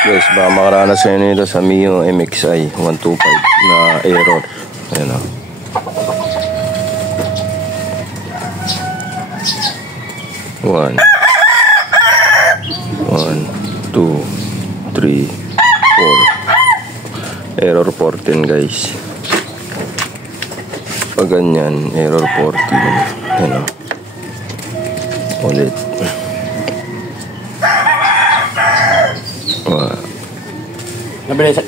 Guys, baka makaranas kayo nito sa Mio MXi 125 na error. Ayan o. 1 2 3 4 error 14 guys. Pag ganyan, error 14. Ayan o. Ulit. 1 2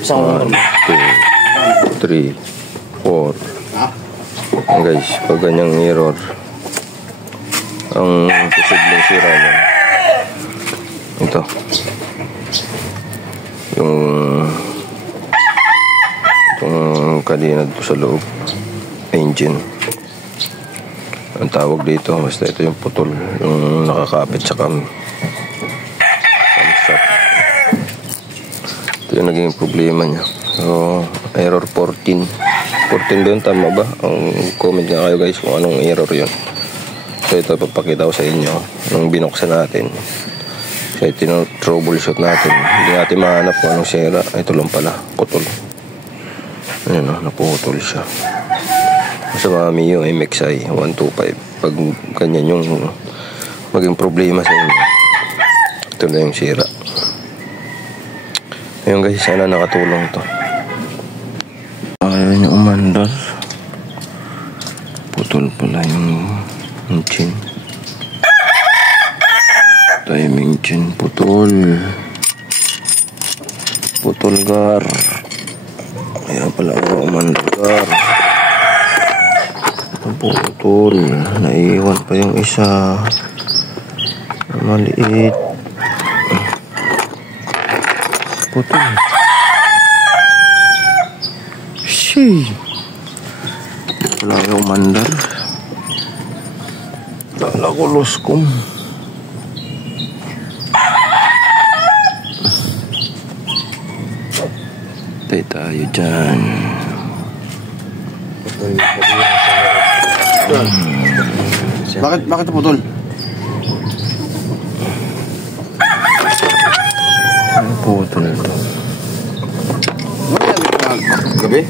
3 4. Ayan guys, pag ganyang error, ang posibleng sira niyan ito, itong kadena dito sa loob, engine ang tawag dito. Basta ito yung putol, yung nakakapit sa camshaft. Ito yung naging problema niya. So error 14 doon, tama ba? Ang comment nga kayo guys kung anong error yun. So ito papakita ko sa inyo nung binuksan natin. So ito troubleshoot natin. Hindi natin mahanap kung anong sira. Ito lang pala, putol. Ayan o, naputol siya. Sa mga Mio MXi 125, pag ganyan yung maging problema sa inyo, ito na yung sira. Ayun guys, sana nakatulong to. Ayaw niya umandar. Putol pala yung engine. Timing engine putol. Putol gar. Kaya pala ako umandar. Putol. Naiwan pa yung isa. Maliit. Putol. Shee. Wala yung umandar. Lala ko loskom. Tay tayo dyan. Bakit putol? Ang putol ito. Gabi?